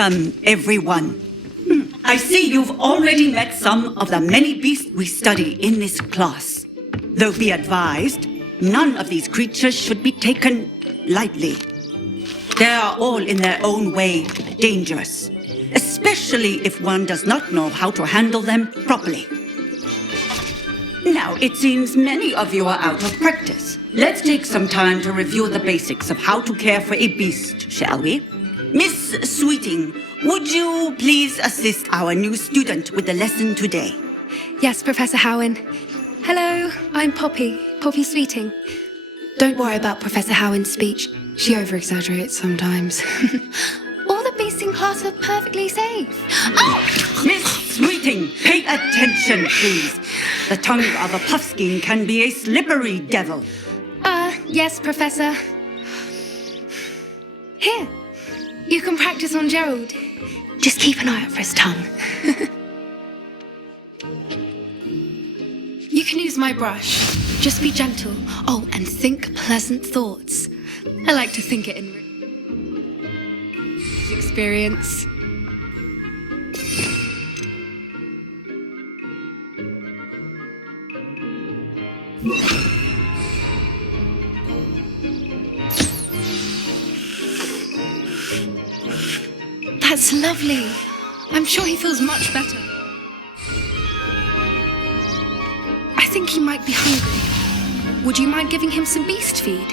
Welcome, everyone. I see you've already met some of the many beasts we study in this class. Though be advised, none of these creatures should be taken lightly. They are all in their own way dangerous, especially if one does not know how to handle them properly. Now, it seems many of you are out of practice. Let's take some time to review the basics of how to care for a beast, shall we? Miss Sweeting, would you please assist our new student with the lesson today? Yes, Professor Howen. Hello, I'm Poppy Sweeting. Don't worry about Professor Howen's speech. She over-exaggerates sometimes. All the beasts in class are perfectly safe. Oh! Miss Sweeting, pay attention, please. The tongue of a puffskein can be a slippery devil. Yes, Professor. Here, you can practice on Gerald. Just keep an eye out for his tongue. You can use my brush. Just be gentle. Oh, and think pleasant thoughts. I like to think it in experience. That's lovely. I'm sure he feels much better. I think he might be hungry. Would you mind giving him some beast feed?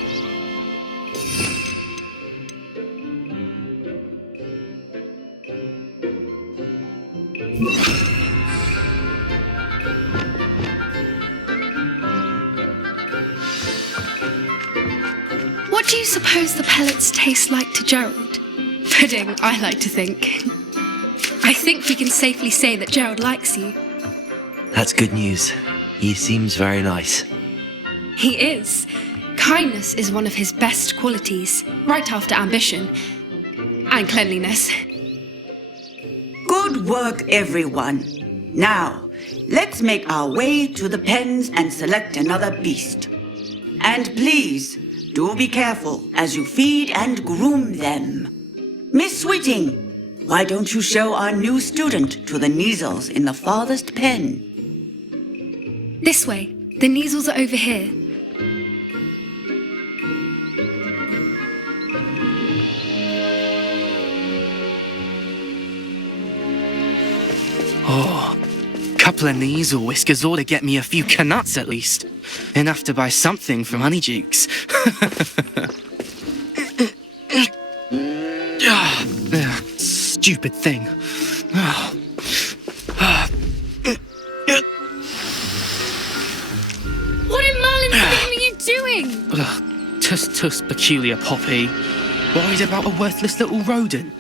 What do you suppose the pellets taste like to Gerald? Pudding, I like to think. I think we can safely say that Gerald likes you. That's good news. He seems very nice. He is. Kindness is one of his best qualities, right after ambition. And cleanliness. Good work, everyone. Now, let's make our way to the pens and select another beast. And please, do be careful as you feed and groom them. Miss Sweeting, why don't you show our new student to the Kneazles in the farthest pen? This way. The Kneazles are over here. Oh, couple of Kneazle whiskers ought to get me a few canuts at least. Enough to buy something from Honeydukes. Stupid thing. What in Merlin's name are you doing? Tuss, peculiar Poppy. Worried about a worthless little rodent.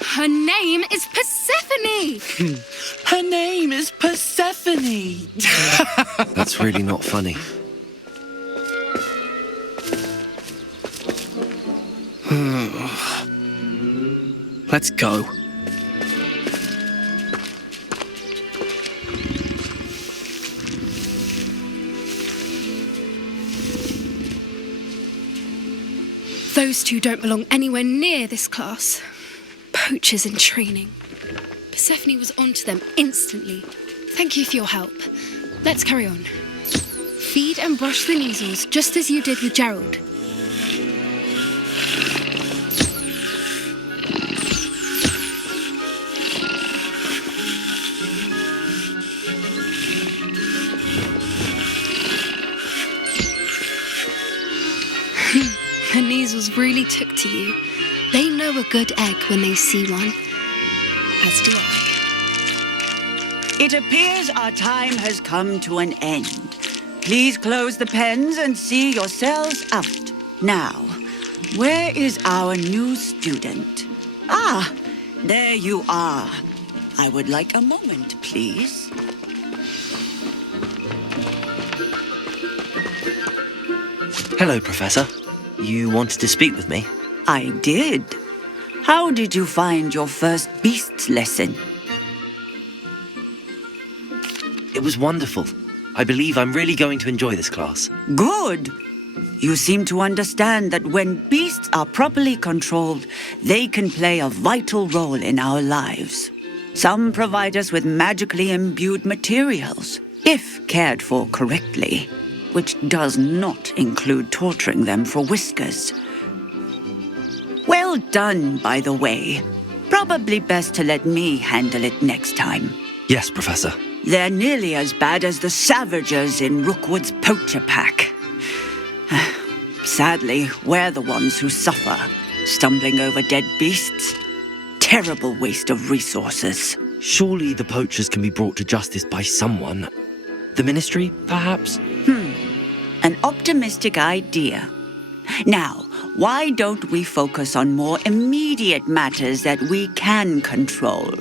Her name is Persephone! Her name is Persephone! That's really not funny. Let's go. Those two don't belong anywhere near this class. Poachers in training. Persephone was onto them instantly. Thank you for your help. Let's carry on. Feed and brush the Kneazles just as you did with Gerald. The Kneazles really took to you. They know a good egg when they see one. As do I. It appears our time has come to an end. Please close the pens and see yourselves out. Now, where is our new student? Ah, there you are. I would like a moment, please. Hello, Professor. You wanted to speak with me? I did. How did you find your first beasts lesson? It was wonderful. I believe I'm really going to enjoy this class. Good. You seem to understand that when beasts are properly controlled, they can play a vital role in our lives. Some provide us with magically imbued materials, if cared for correctly, which does not include torturing them for whiskers. Well done, by the way. Probably best to let me handle it next time. Yes, Professor. They're nearly as bad as the Savagers in Rookwood's poacher pack. Sadly, we're the ones who suffer, stumbling over dead beasts. Terrible waste of resources. Surely the poachers can be brought to justice by someone. The Ministry, perhaps? An optimistic idea. Now, why don't we focus on more immediate matters that we can control?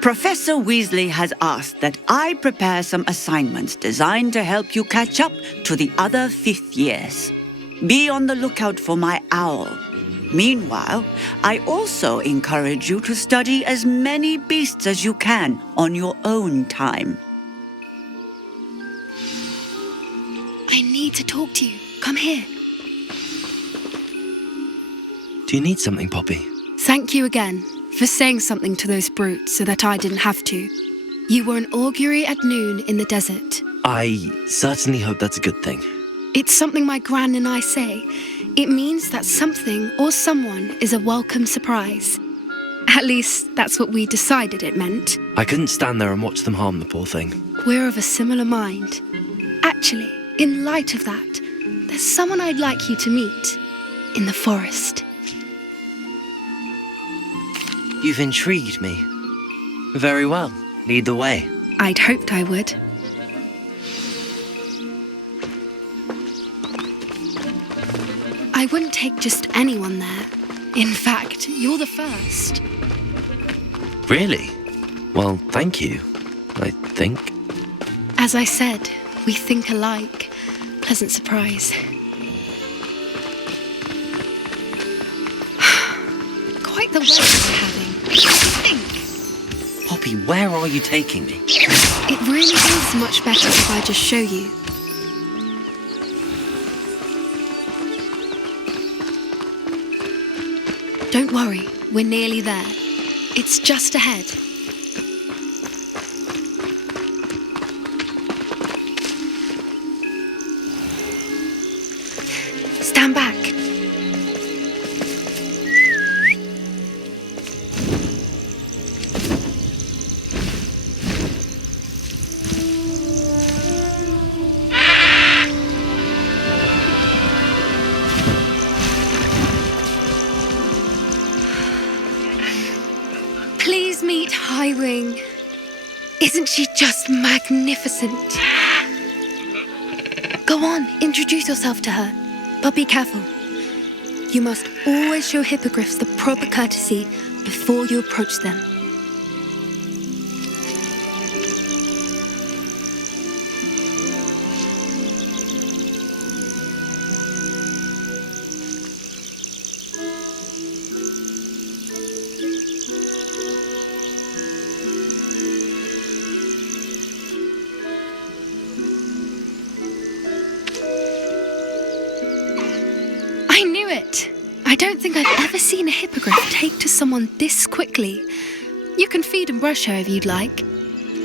Professor Weasley has asked that I prepare some assignments designed to help you catch up to the other fifth years. Be on the lookout for my owl. Meanwhile, I also encourage you to study as many beasts as you can on your own time. I need to talk to you. Come here. Do you need something, Poppy? Thank you again for saying something to those brutes so that I didn't have to. You were an augury at noon in the desert. I certainly hope that's a good thing. It's something my gran and I say. It means that something or someone is a welcome surprise. At least, that's what we decided it meant. I couldn't stand there and watch them harm the poor thing. We're of a similar mind. Actually, in light of that, there's someone I'd like you to meet in the forest. You've intrigued me. Very well. Lead the way. I'd hoped I would. I wouldn't take just anyone there. In fact, you're the first. Really? Well, thank you, I think. As I said, we think alike. Pleasant surprise. Quite the weather we're having. What do you think? Poppy, where are you taking me? It really is much better if I just show you. Don't worry, we're nearly there. It's just ahead. Stand back. Please meet Highwing. Isn't she just magnificent? Go on, introduce yourself to her. But be careful. You must always show hippogriffs the proper courtesy before you approach them. I knew it! I don't think I've ever seen a hippogriff take to someone this quickly. You can feed and brush her if you'd like.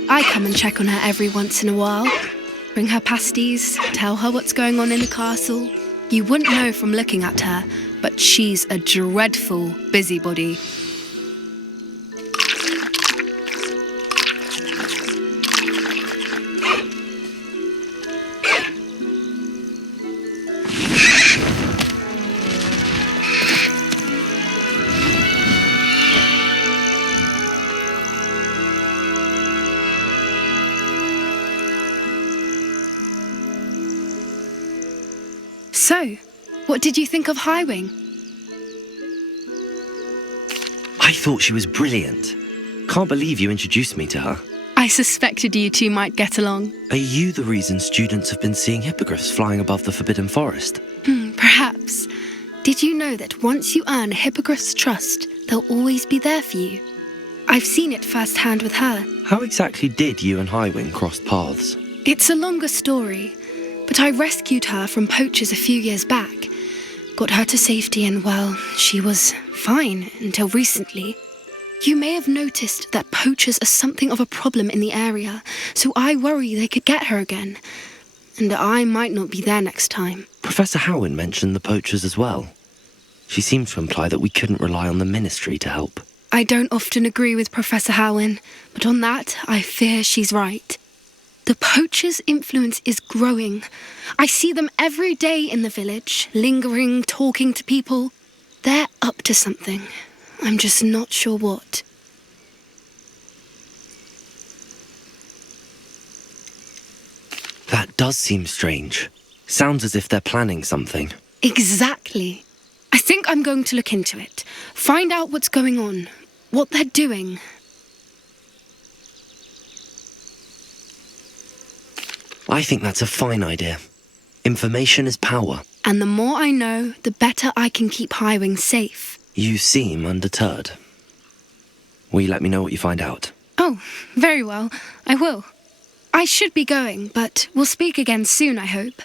I come and check on her every once in a while. Bring her pasties, tell her what's going on in the castle. You wouldn't know from looking at her, but she's a dreadful busybody. So, what did you think of Highwing? I thought she was brilliant. Can't believe you introduced me to her. I suspected you two might get along. Are you the reason students have been seeing hippogriffs flying above the Forbidden Forest? Perhaps. Did you know that once you earn a hippogriff's trust, they'll always be there for you? I've seen it firsthand with her. How exactly did you and Highwing cross paths? It's a longer story, but but I rescued her from poachers a few years back. Got her to safety and, well, she was fine until recently. You may have noticed that poachers are something of a problem in the area, so I worry they could get her again. And I might not be there next time. Professor Howen mentioned the poachers as well. She seemed to imply that we couldn't rely on the Ministry to help. I don't often agree with Professor Howen, but on that, I fear she's right. The poachers' influence is growing. I see them every day in the village, lingering, talking to people. They're up to something. I'm just not sure what. That does seem strange. Sounds as if they're planning something. Exactly. I think I'm going to look into it. Find out what's going on, what they're doing. I think that's a fine idea. Information is power. And the more I know, the better I can keep Highwing safe. You seem undeterred. Will you let me know what you find out? Oh, very well. I will. I should be going, but we'll speak again soon, I hope.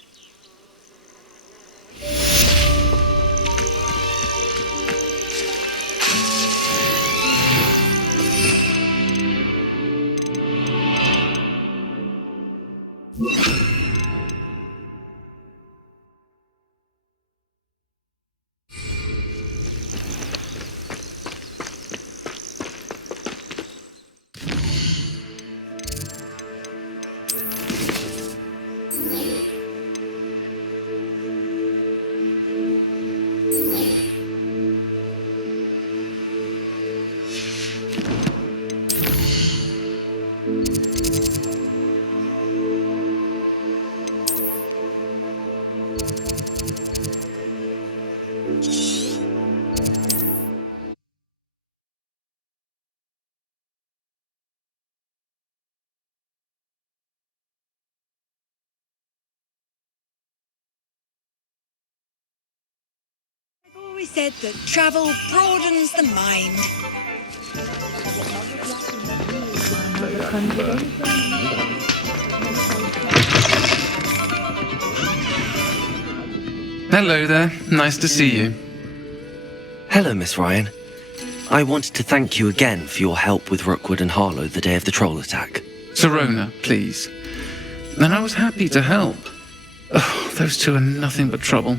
I've always said that travel broadens the mind. Hello there. Nice to see you. Hello, Miss Ryan. I wanted to thank you again for your help with Rookwood and Harlow the day of the troll attack. Sirona, please. And I was happy to help. Oh, those two are nothing but trouble.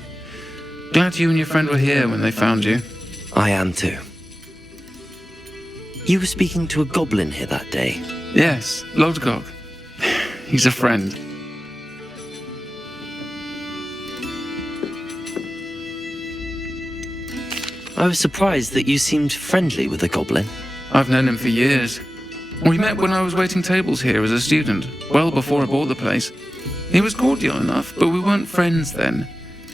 Glad you and your friend were here when they found you. I am too. You were speaking to a goblin here that day. Yes, Lodgok. He's a friend. I was surprised that you seemed friendly with the goblin. I've known him for years. We met when I was waiting tables here as a student, well before I bought the place. He was cordial enough, but we weren't friends then.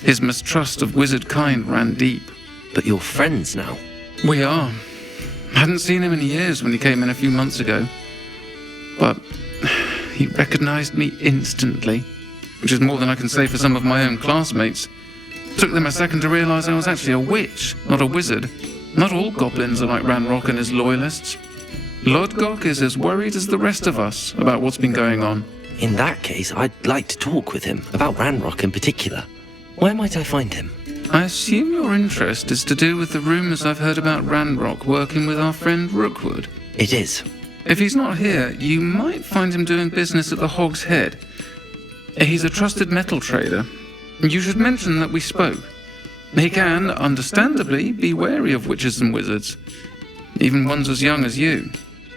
His mistrust of wizard kind ran deep. But you're friends now. We are. Hadn't seen him in years when he came in a few months ago. But he recognized me instantly, which is more than I can say for some of my own classmates. Took them a second to realize I was actually a witch, not a wizard. Not all goblins are like Ranrock and his loyalists. Lodgok is as worried as the rest of us about what's been going on. In that case, I'd like to talk with him, about Ranrock in particular. Where might I find him? I assume your interest is to do with the rumors I've heard about Ranrock working with our friend Rookwood. It is. If he's not here, you might find him doing business at the Hog's Head. He's a trusted metal trader. You should mention that we spoke. He can, understandably, be wary of witches and wizards, even ones as young as you.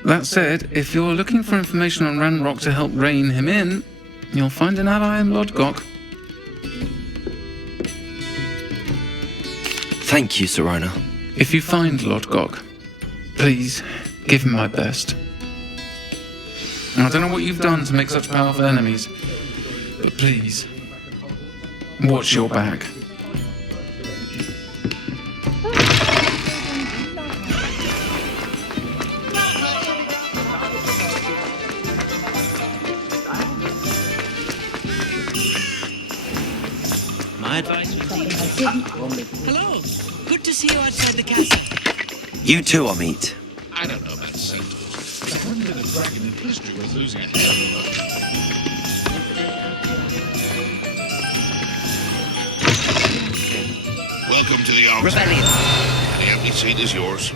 That said, if you're looking for information on Ranrock to help rein him in, you'll find an ally in Lodgok. Thank you, Sirona. If you find Lodgok, please give him my best. I don't know what you've done to make such powerful enemies, but please, watch your back. My advice would be... Hello. Good to see you outside the castle. You too, Amit. I don't know about Centaurs. There's one bit of dragon in history was losing a Welcome to the arms. Rebellion. The empty seat is yours.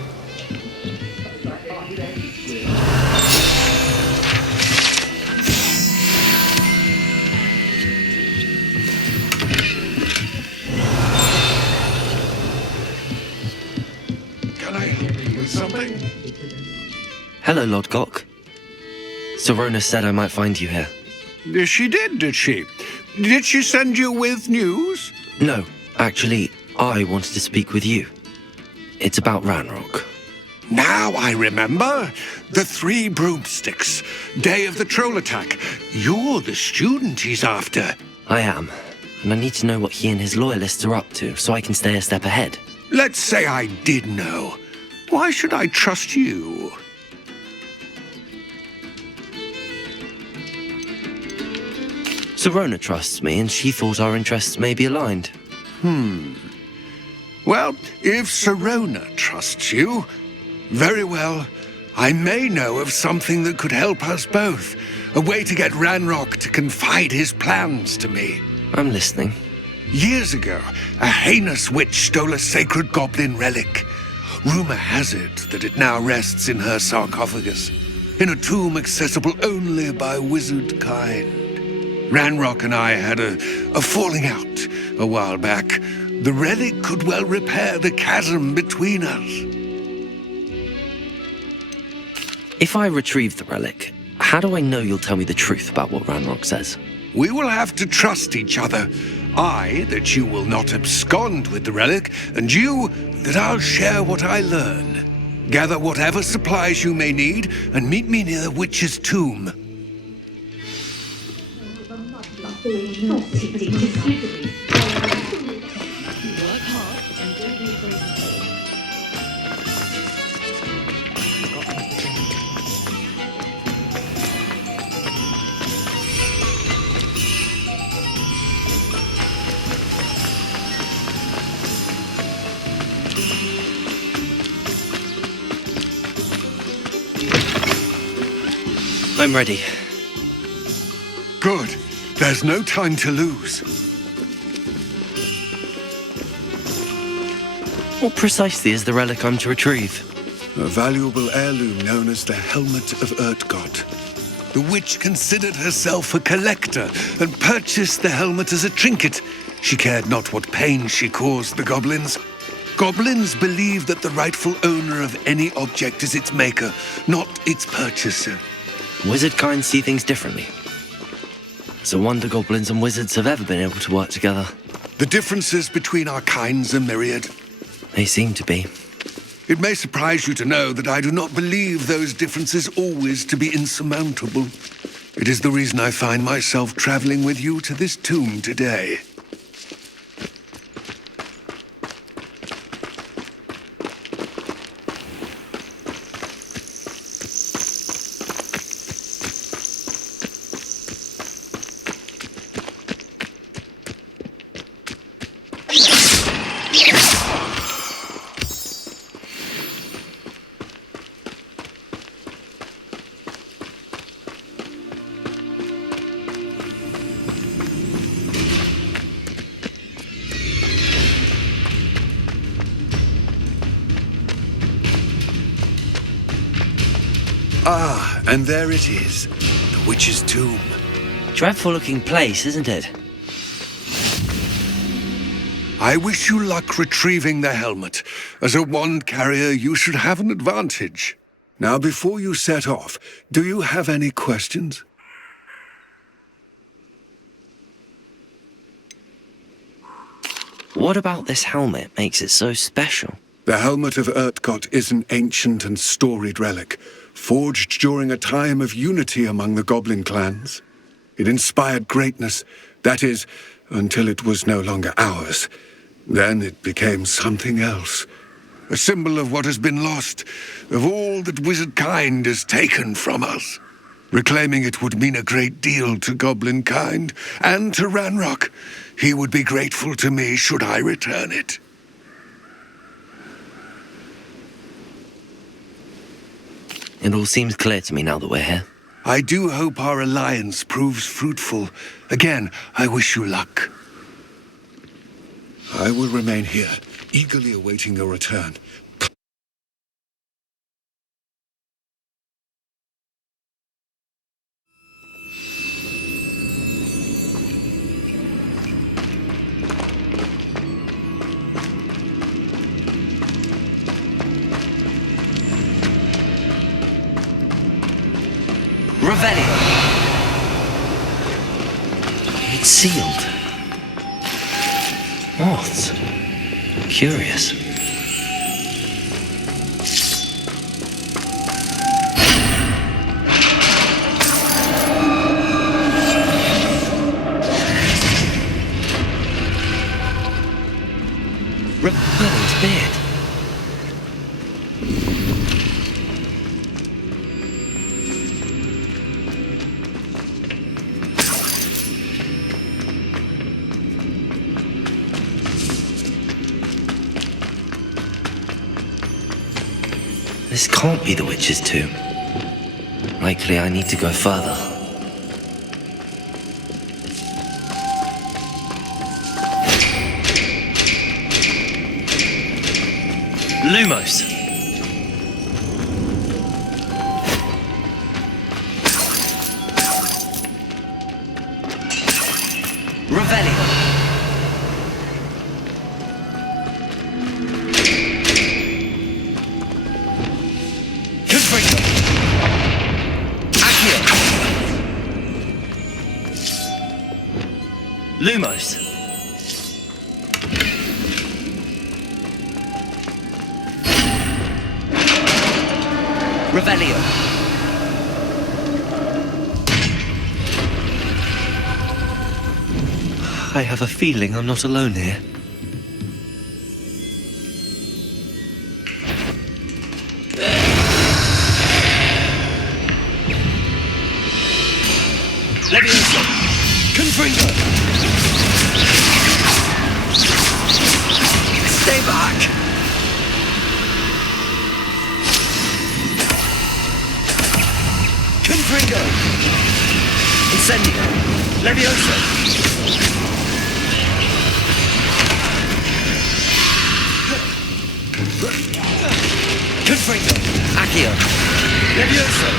Can I help you with something? Hello, Lord Gok. Serona said I might find you here. She did she? Did she send you with news? No, actually, I wanted to speak with you. It's about Ranrock. Now I remember. The 3 broomsticks. Day of the troll attack. You're the student he's after. I am, and I need to know what he and his loyalists are up to so I can stay a step ahead. Let's say I did know. Why should I trust you? Serona trusts me, and she thought our interests may be aligned. Well, if Serona trusts you, very well. I may know of something that could help us both. A way to get Ranrock to confide his plans to me. I'm listening. Years ago, a heinous witch stole a sacred goblin relic. Rumor has it that it now rests in her sarcophagus, in a tomb accessible only by wizard kind. Ranrock and I had a falling out a while back. The relic could well repair the chasm between us. If I retrieve the relic, how do I know you'll tell me the truth about what Ranrock says? We will have to trust each other. I, that you will not abscond with the relic, and you, that I'll share what I learn. Gather whatever supplies you may need, and meet me near the witch's tomb. I'm ready. Good. There's no time to lose. What precisely is the relic I'm to retrieve? A valuable heirloom known as the Helmet of Urtgott. The witch considered herself a collector and purchased the helmet as a trinket. She cared not what pain she caused the goblins. Goblins believe that the rightful owner of any object is its maker, not its purchaser. Wizard kind see things differently. It's a wonder goblins and wizards have ever been able to work together. The differences between our kinds are myriad. They seem to be. It may surprise you to know that I do not believe those differences always to be insurmountable. It is the reason I find myself traveling with you to this tomb today. Ah, and there it is, the witch's tomb. Dreadful looking place, isn't it? I wish you luck retrieving the helmet. As a wand carrier, you should have an advantage. Now, before you set off, do you have any questions? What about this helmet makes it so special? The Helmet of Urtgott is an ancient and storied relic, forged during a time of unity among the goblin clans. It inspired greatness, that is, until it was no longer ours. Then it became something else. A symbol of what has been lost, of all that wizard kind has taken from us. Reclaiming it would mean a great deal to goblin kind, and to Ranrock. He would be grateful to me should I return it. It all seems clear to me now that we're here. I do hope our alliance proves fruitful. Again, I wish you luck. I will remain here, eagerly awaiting your return. Revelio. It's sealed. What? Curious. Merlin's beard. This can't be the witch's tomb. Likely I need to go further. Lumos. Revelio. Confringo. Accio. Lumos. Revelio. I have a feeling I'm not alone here. Levioso. Confringo. Stay back. Confringo. Incendio. Levioso. Confringo. Accio. Levioso.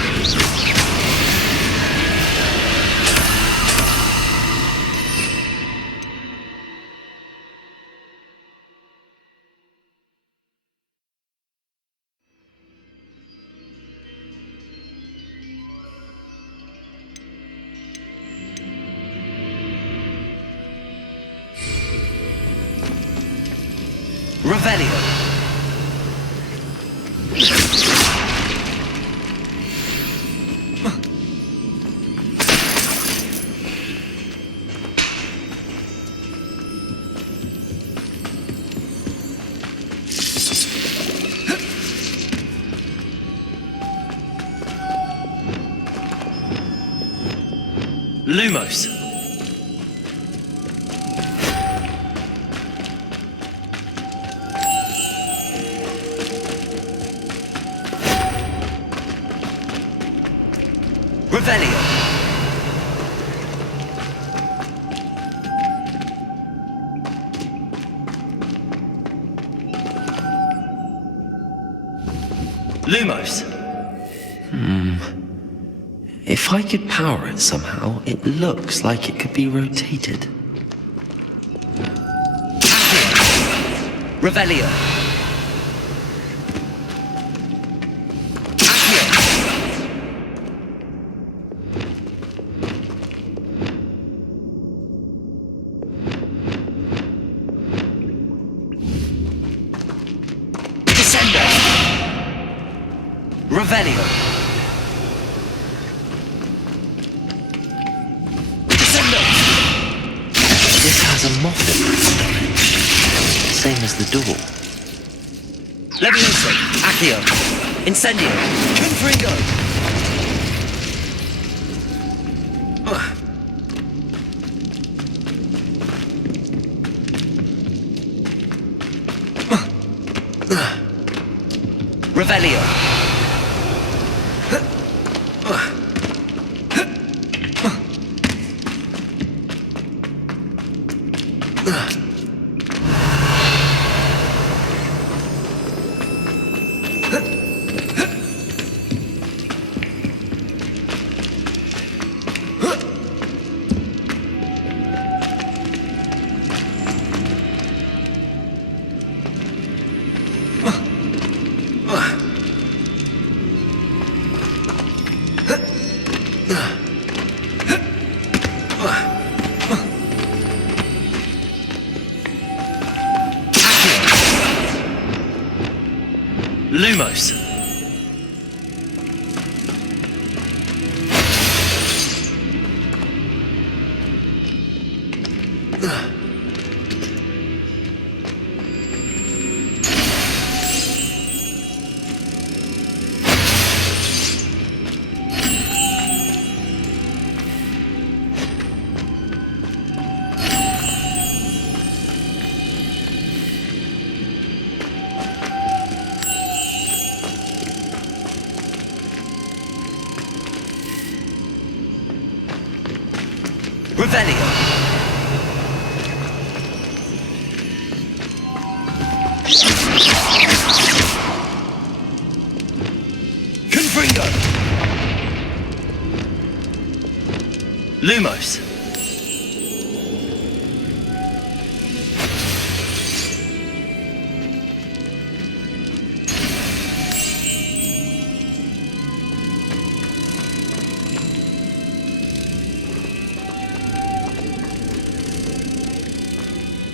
Revelio. Lumos. Revelio. Lumos. If I could power it somehow, it looks like it could be rotated. Revelio. Revelio. Descendo. This has a moffat on it. Same as the door. Levioso. Accio. Incendio. Confringo. Revelio. Lumos. Revelio. Confringo. Lumos.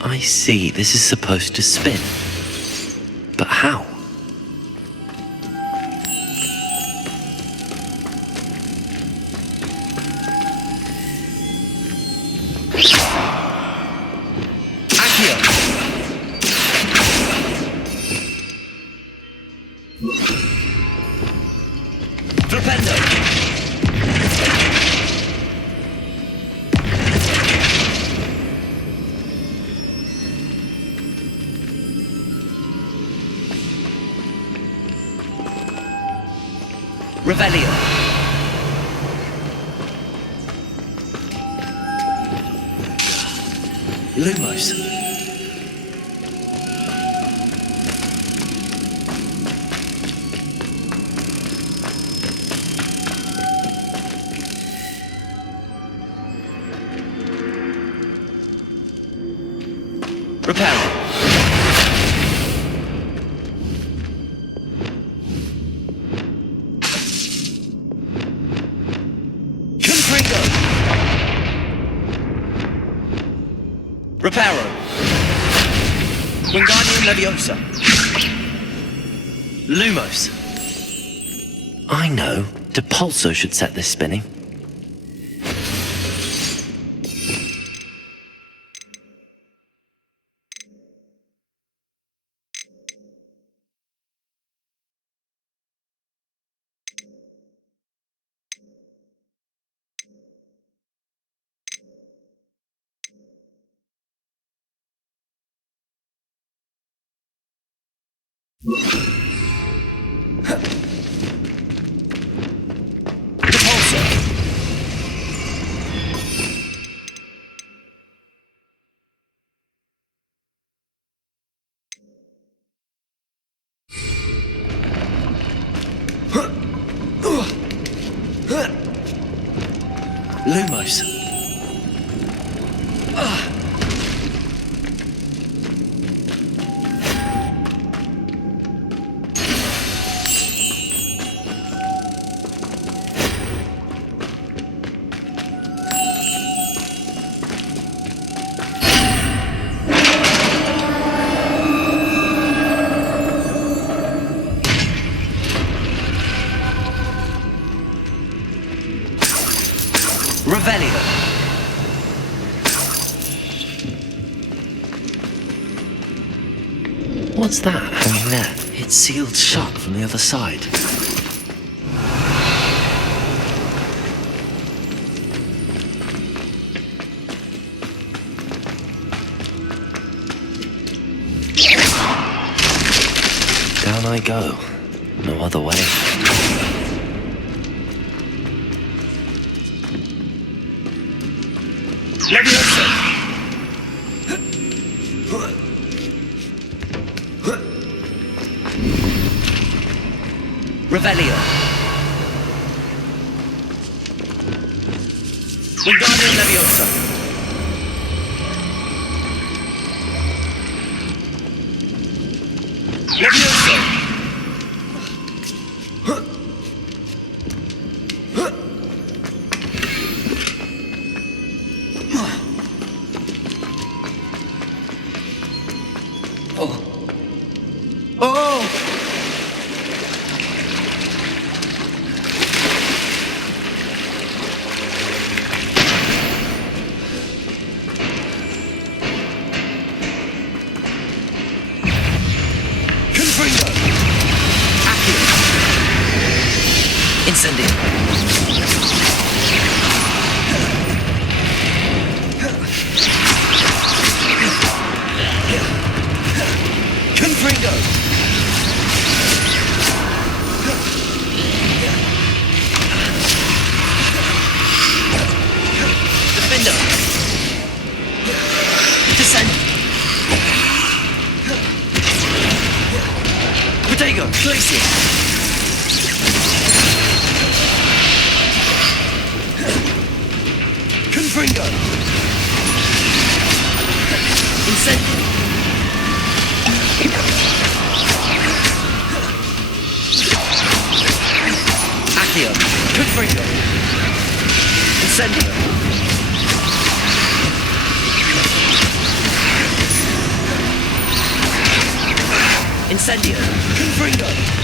I see, this is supposed to spin. But how? Accio! Flipendo! Revelio. Lumos. Reparo. Reparo. Wingardium Leviosa. Lumos. I know. Depulso should set this spinning. Lumos. Revelio. What's that hanging there? It's sealed shut from the other side. Down I go. No other way. Leviosa! Revelio! Wingardium Leviosa! Leviosa! Incendio. Confringo. Defender. Descend. Protego. Glacier. Confringo. Incendio. Accio. Confringo. Incendio. Incendio. Confringo.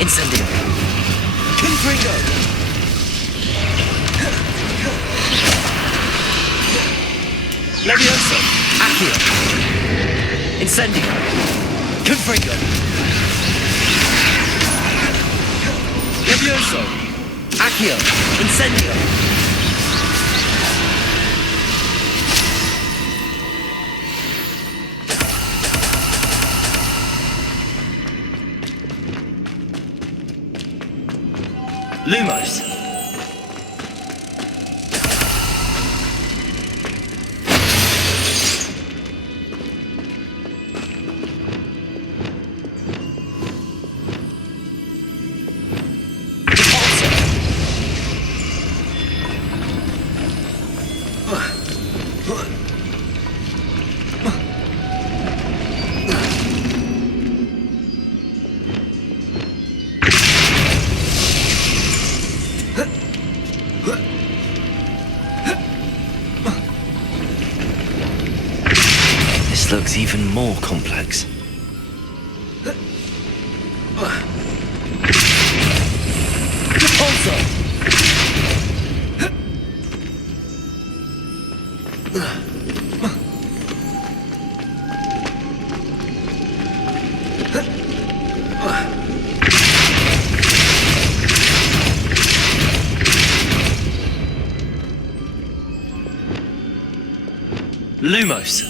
Incendio. Confringo. Levioso. Accio. Incendio. Confringo. Levioso. Accio. Incendio. Lumos. This looks even more complex. Lumos.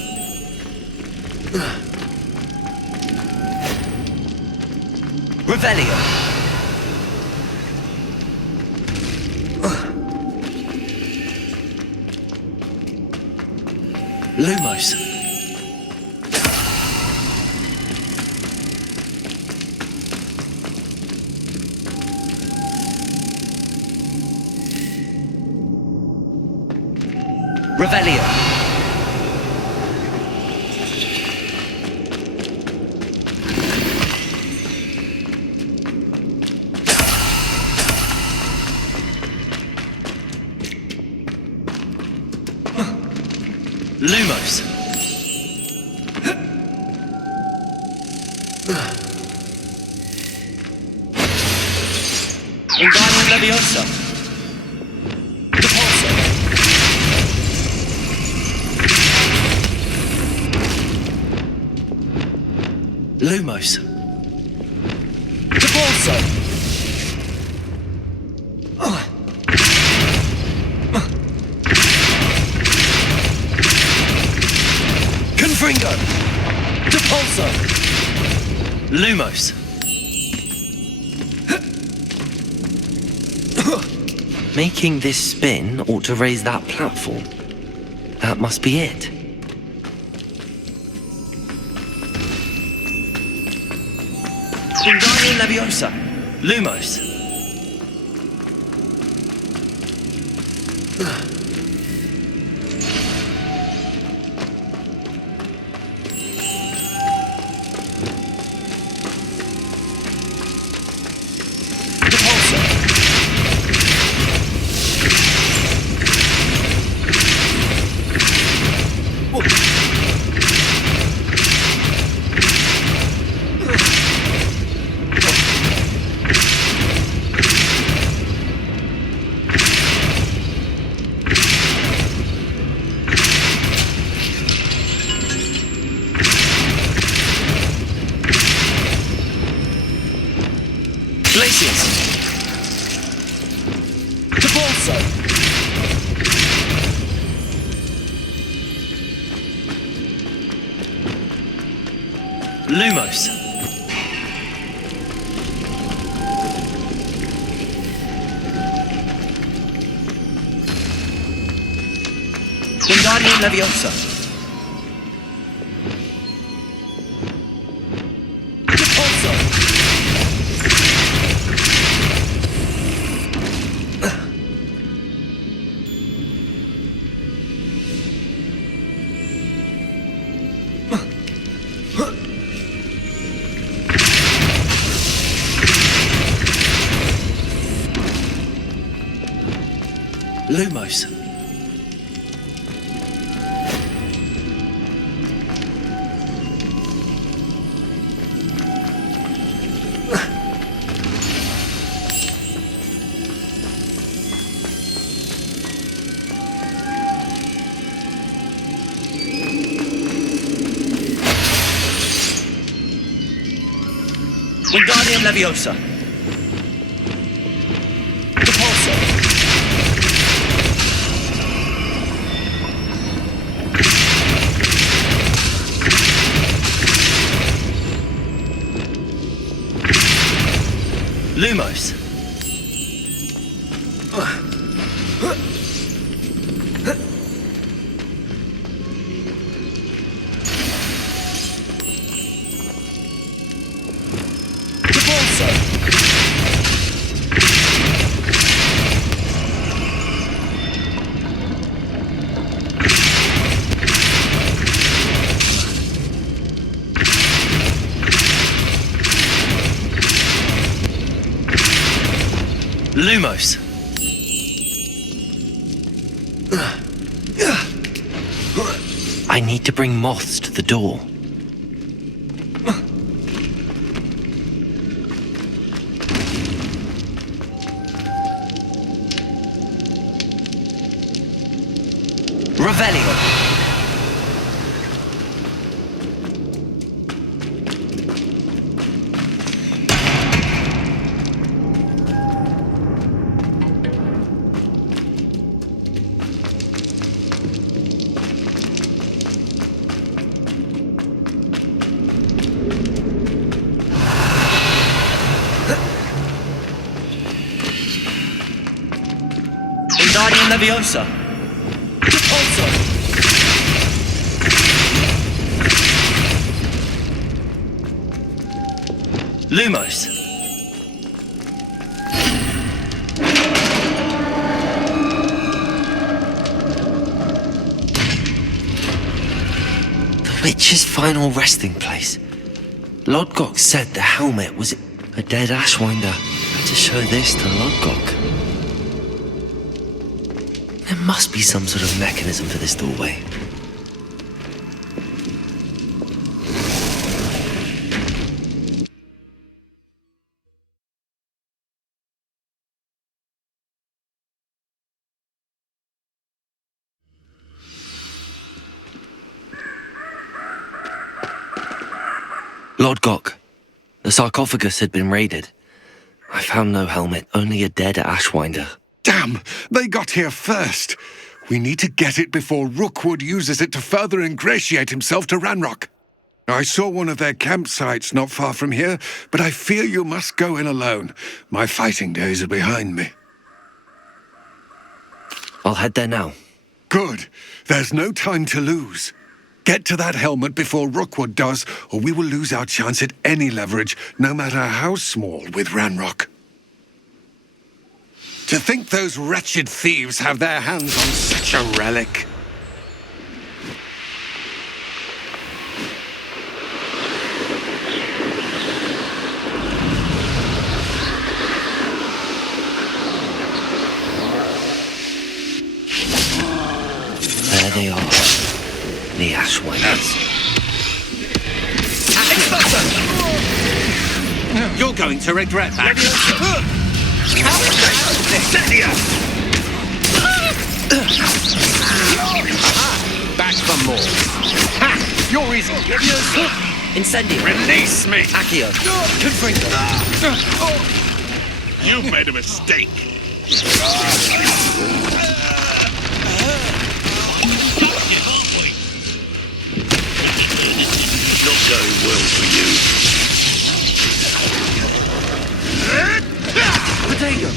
Revelio. Lumos. Revelio. Lumos. Wingardium Leviosa. Depulso. Lumos. Depulso. Confringo. Depulso. Lumos. Making this spin ought to raise that platform. That must be it. Wingardium Leviosa. Lumos. Glaciers! Debalso! Lumos! Wingardium Leviosa! Lumos. Wingardium Leviosa. Debalso. Lumos. Lumos. I need to bring moths to the door. Revelio. Wingardium Leviosa. Debalso. Lumos. The witch's final resting place. Lodgok said the helmet was a dead Ashwinder. I had to show this to Lodgok. There must be some sort of mechanism for this doorway. Lodgok, the sarcophagus had been raided. I found no helmet, only a dead Ashwinder. Damn! They got here first. We need to get it before Rookwood uses it to further ingratiate himself to Ranrock. I saw one of their campsites not far from here, but I fear you must go in alone. My fighting days are behind me. I'll head there now. Good. There's no time to lose. Get to that helmet before Rookwood does, or we will lose our chance at any leverage, no matter how small, with Ranrock. To think those wretched thieves have their hands on such a relic. There they are. The Ashwinders. You're going to regret that. Back for more. Ha! You're easy. Incendio. Release me. Accio. Confringo. You've made a mistake. Not going well for you. Potato!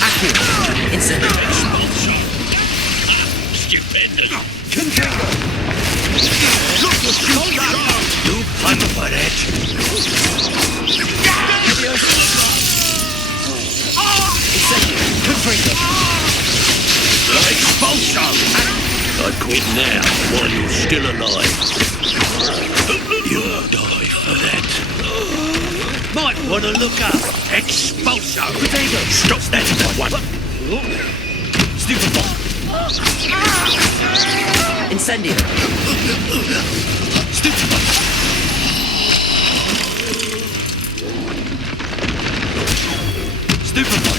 Accio! Incineration! Stupendous. Container! Look what you've done. You fun for it. Expulsion! I quit now while you're still alive. You'll die for that. Might want to look up. Expulsion! Potato! Stop that one. Stupefy! Incendio! Stupefy! Stupefy!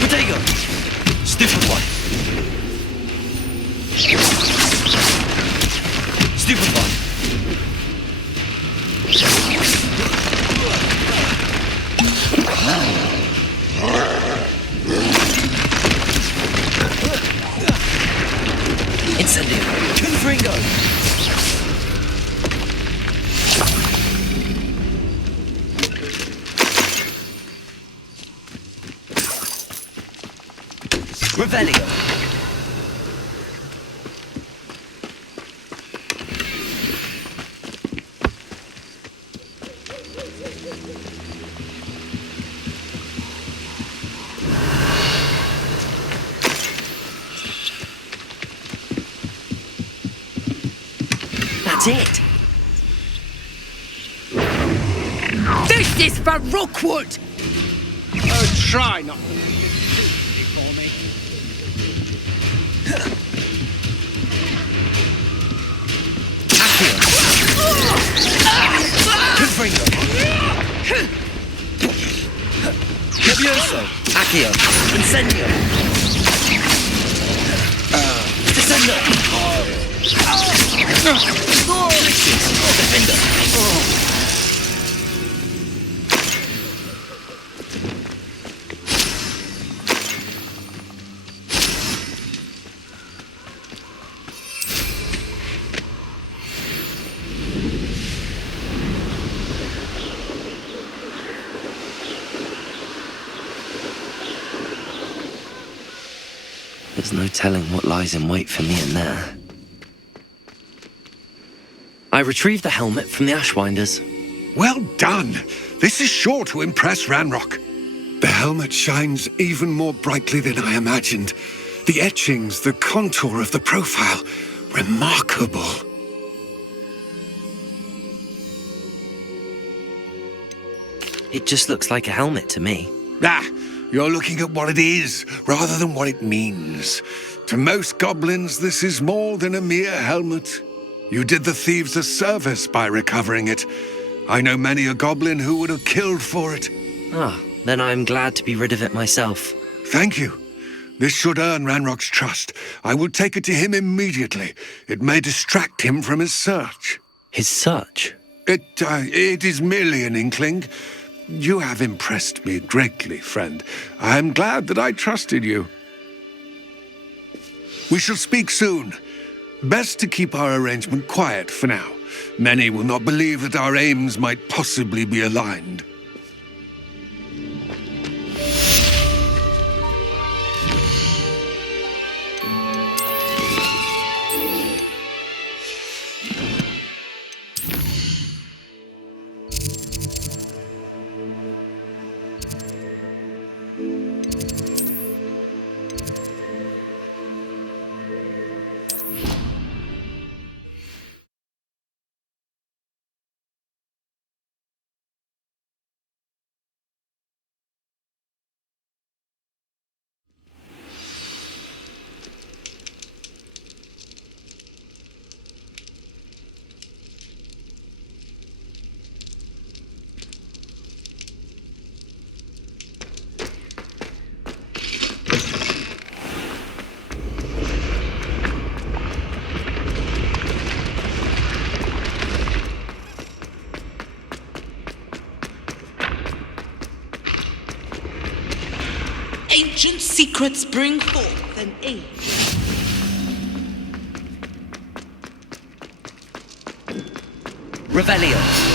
Potato! Stupefy! Stupefy! Incendio! Confringo! Revelio! That's it! This is for Rookwood! Oh, try not to make it too easy for me. Confringo! Levioso! Accio! Incendio! Descendo! Defender! There's no telling what lies in wait for me in there. I retrieved the helmet from the Ashwinders. Well done. This is sure to impress Ranrock. The helmet shines even more brightly than I imagined. The etchings, the contour of the profile, remarkable. It just looks like a helmet to me. Ah, you're looking at what it is, rather than what it means. To most goblins, this is more than a mere helmet. You did the thieves a service by recovering it. I know many a goblin who would have killed for it. Ah, then I'm glad to be rid of it myself. Thank you. This should earn Ranrock's trust. I will take it to him immediately. It may distract him from his search. His search? It is merely an inkling. You have impressed me greatly, friend. I am glad that I trusted you. We shall speak soon. Best to keep our arrangement quiet for now. Many will not believe that our aims might possibly be aligned. secrets bring forth an age. Revelio.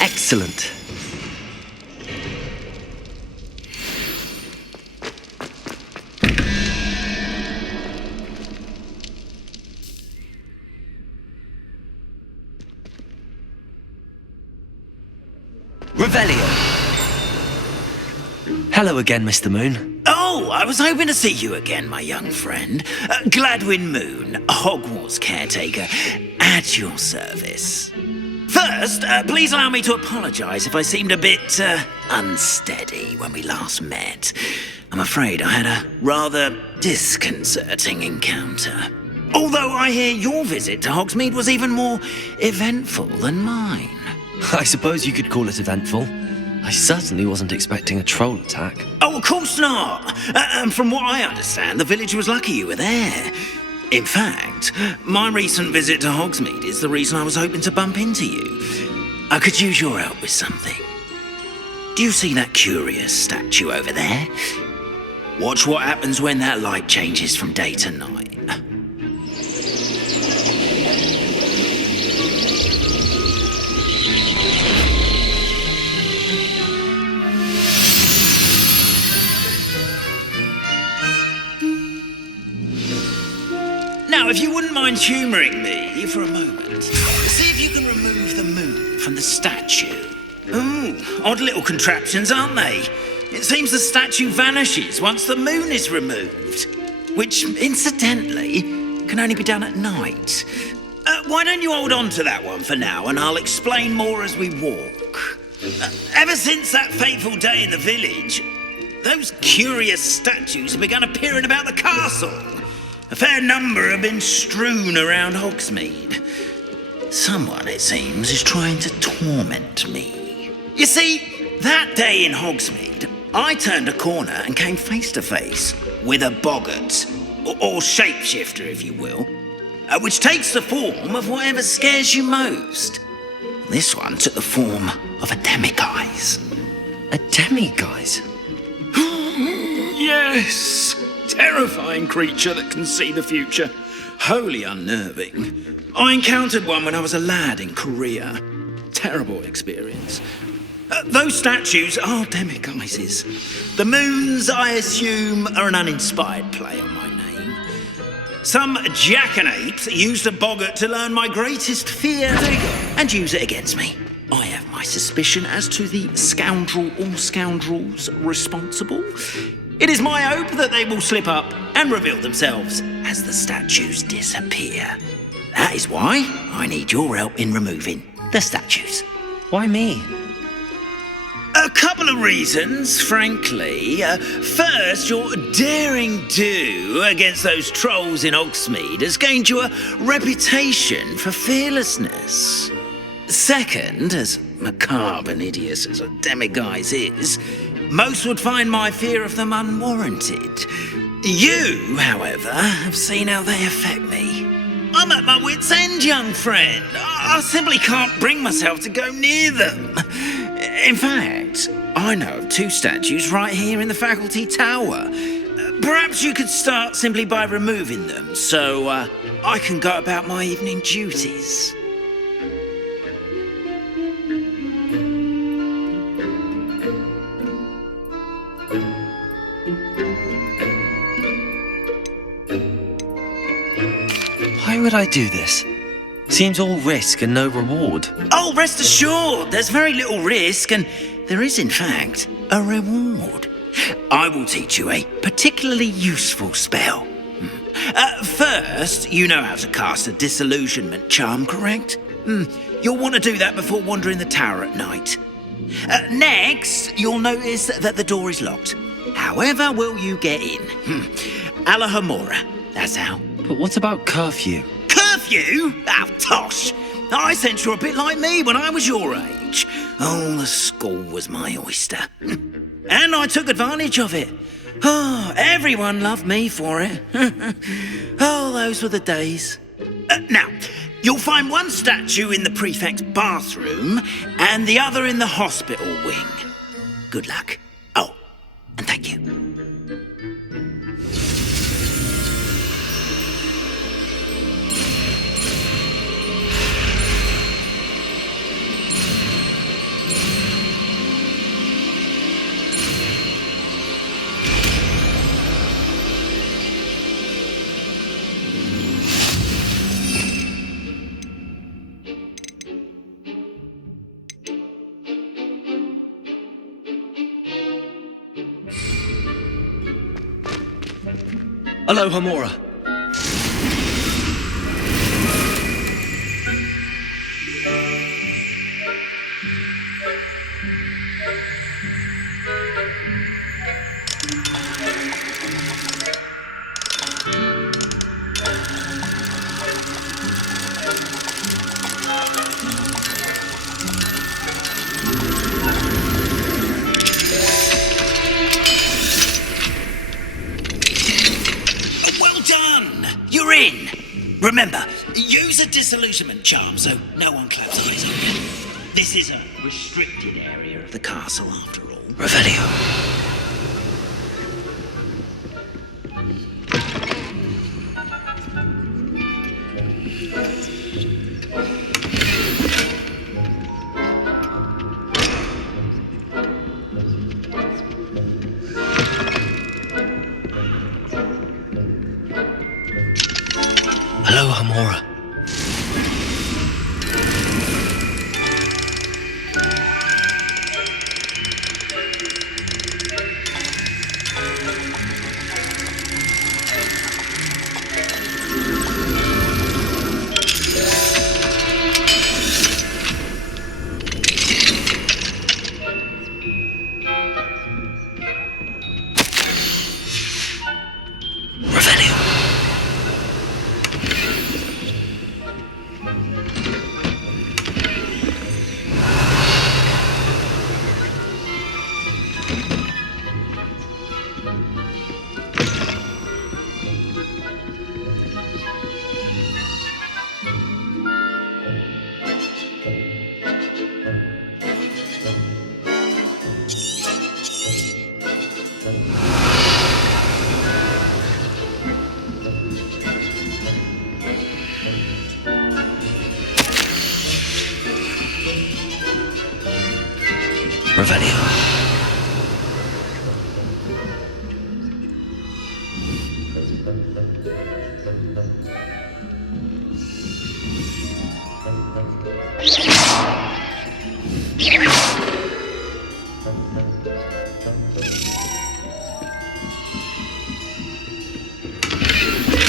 Excellent. Revelio. Hello again, Mr. Moon. Oh, I was hoping to see you again, my young friend. Gladwin Moon, Hogwarts caretaker, at your service. First, please allow me to apologise if I seemed a bit unsteady when we last met. I'm afraid I had a rather disconcerting encounter. Although I hear your visit to Hogsmeade was even more eventful than mine. I suppose you could call it eventful. I certainly wasn't expecting a troll attack. Oh, of course not. And from what I understand, the village was lucky you were there. In fact, my recent visit to Hogsmeade is the reason I was hoping to bump into you. I could use your help with something. Do you see that curious statue over there? Watch what happens when that light changes from day to night. Now, if you wouldn't mind humouring me for a moment, see if you can remove the moon from the statue. Ooh, odd little contraptions, aren't they? It seems the statue vanishes once the moon is removed, which, incidentally, can only be done at night. Why don't you hold on to that one for now, and I'll explain more as we walk. Ever since that fateful day in the village, those curious statues have begun appearing about the castle. A fair number have been strewn around Hogsmeade. Someone, it seems, is trying to torment me. You see, that day in Hogsmeade, I turned a corner and came face to face with a boggart, or shapeshifter, if you will, which takes the form of whatever scares you most. This one took the form of a demiguise. A demiguise? Yes! Terrifying creature that can see the future. Wholly unnerving. I encountered one when I was a lad in Korea. Terrible experience. Those statues are demiguises. The moons, I assume, are an uninspired play on my name. Some jackanapes used a boggart to learn my greatest fear and use it against me. I have my suspicion as to the scoundrel or scoundrels responsible. It is my hope that they will slip up and reveal themselves as the statues disappear. That is why I need your help in removing the statues. Why me? A couple of reasons, frankly. First, your daring do against those trolls in Hogsmeade has gained you a reputation for fearlessness. Second, as macabre and hideous as a demiguise is, most would find my fear of them unwarranted. You, however, have seen how they affect me. I'm at my wit's end, young friend. I simply can't bring myself to go near them. In fact, I know of 2 statues right here in the faculty tower. Perhaps you could start simply by removing them, so I can go about my evening duties. Why would I do this? Seems all risk and no reward. Oh, rest assured, there's very little risk, and there is, in fact, a reward. I will teach you a particularly useful spell. First, you know how to cast a disillusionment charm, correct? You'll want to do that before wandering the tower at night. Next, you'll notice that the door is locked. However will you get in? Alahomora, that's how. But what about curfew? Curfew? Oh, tosh! I sense you're a bit like me when I was your age. Oh, the school was my oyster. And I took advantage of it. Oh, everyone loved me for it. Oh, those were the days. Now, you'll find one statue in the prefect's bathroom and the other in the hospital wing. Good luck. Oh, and thank you. Alahomora. You're in. Remember, use a disillusionment charm so no one claps eyes on you. This is a restricted area of the castle, after all. Revelio. Alahomora.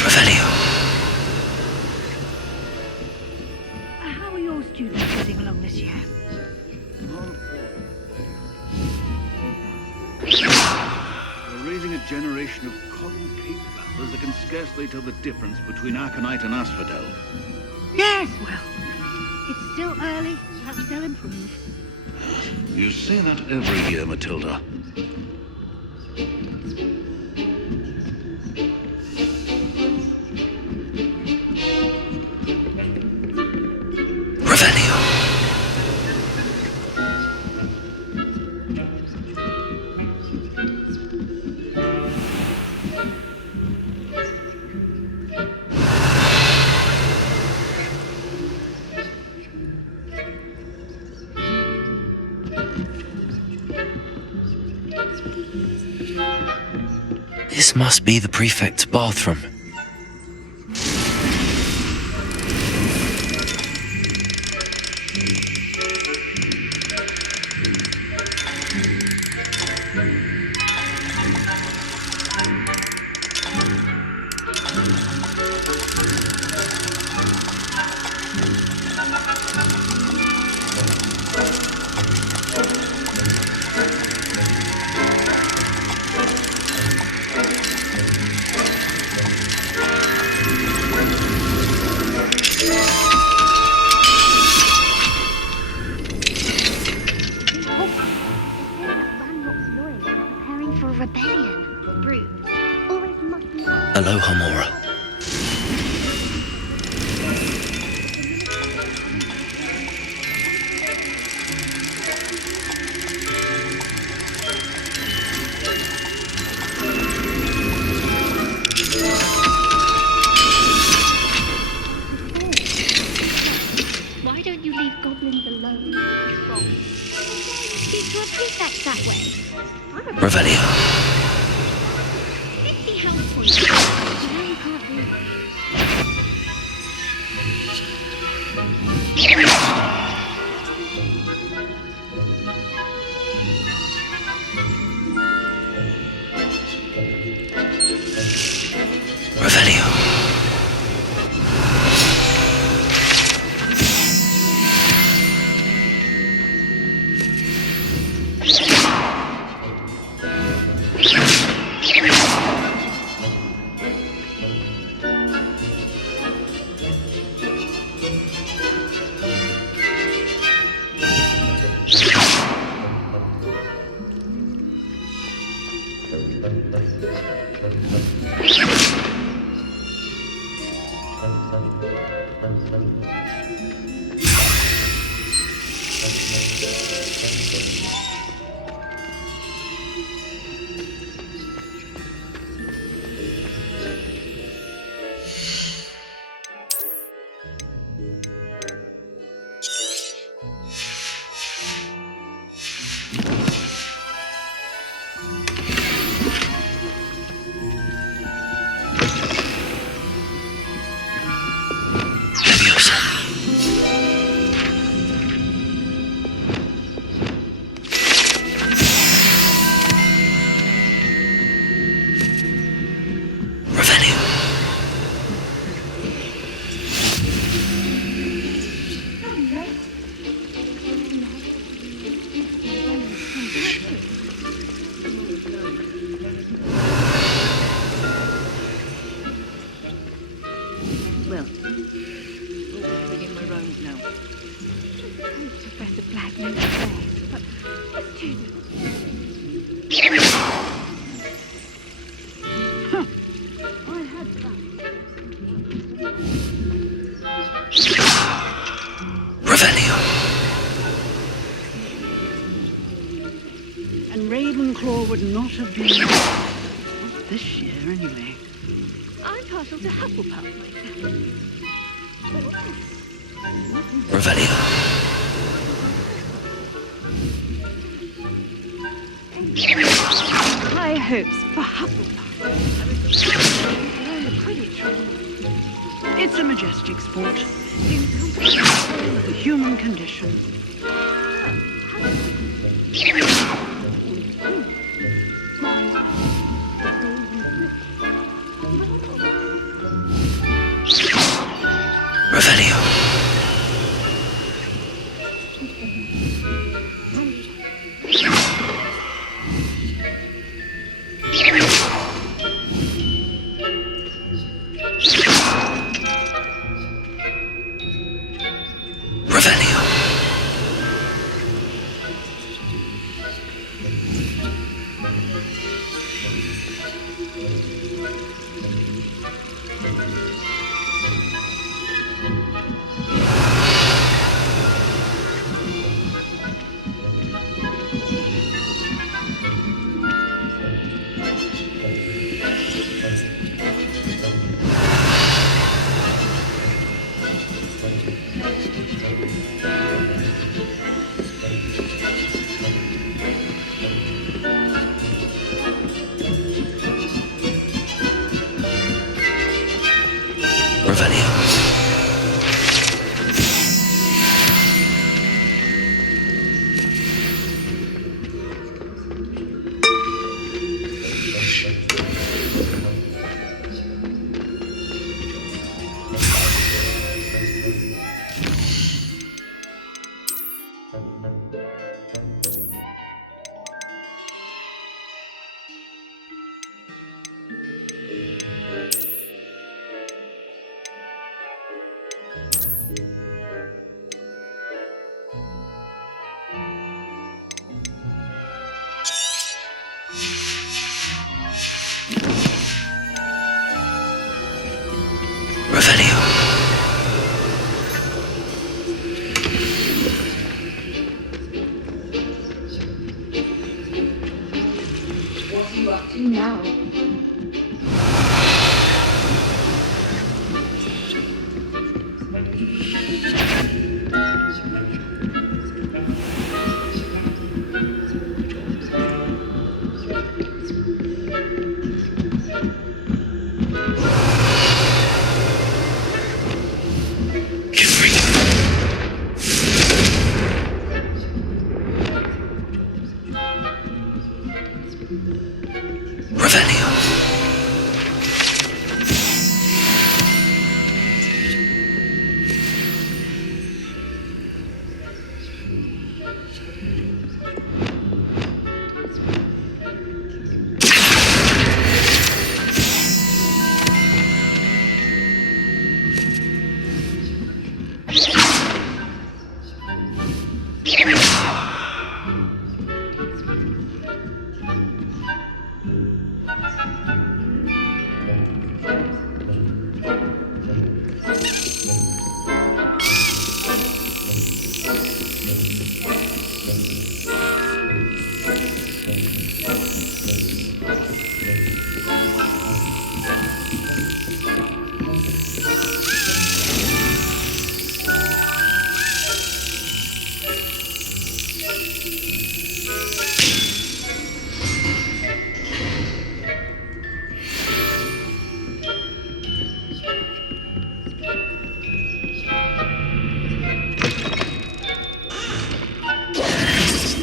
Revelio. How are your students getting along this year? We're raising a generation of common cake batters that can scarcely tell the difference between aconite and asphodel. Yes, well, it's still early. Perhaps they'll improve. You say that every year, Matilda. This must be the prefect's bathroom. Aloha, Mora. Why don't you leave goblins alone? It's wrong. Speak to a prefect that way. Revelio. 50 health points. Now you can't do that. Revelio. Well, begin my rounds now. Professor Black knows best, but just two. I had fun. Revelio. And Ravenclaw would not have been... Not this year, anyway. I'm partial to Hufflepuff myself. Revelio. High hopes for Hufflepuff. It's a majestic sport, incomparable with the human condition. Revelio. Revelio. do now?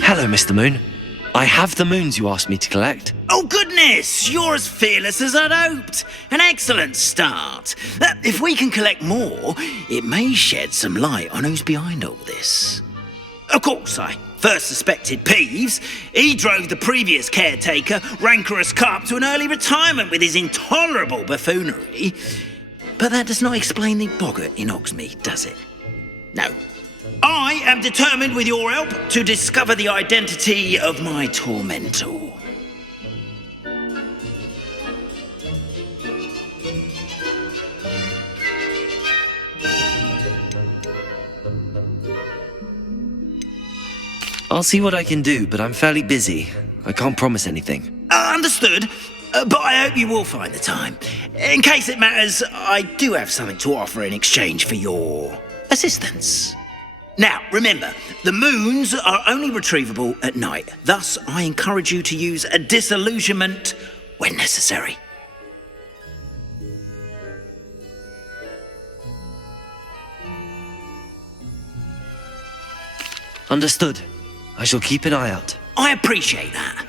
Hello, Mr. Moon. I have the moons you asked me to collect. Oh, goodness! You're as fearless as I'd hoped. An excellent start. If we can collect more, it may shed some light on who's behind all this. Of course, I first suspected Peeves. He drove the previous caretaker, Rancorous Carp, to an early retirement with his intolerable buffoonery. But that does not explain the boggart in Hogsmeade, does it? No. I am determined, with your help, to discover the identity of my tormentor. I'll see what I can do, but I'm fairly busy. I can't promise anything. Understood. But I hope you will find the time. In case it matters, I do have something to offer in exchange for your assistance. Now, remember, the moons are only retrievable at night. Thus, I encourage you to use a disillusionment when necessary. Understood. I shall keep an eye out. I appreciate that.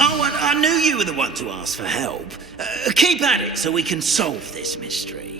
Oh, I knew you were the one to ask for help. Keep at it so we can solve this mystery.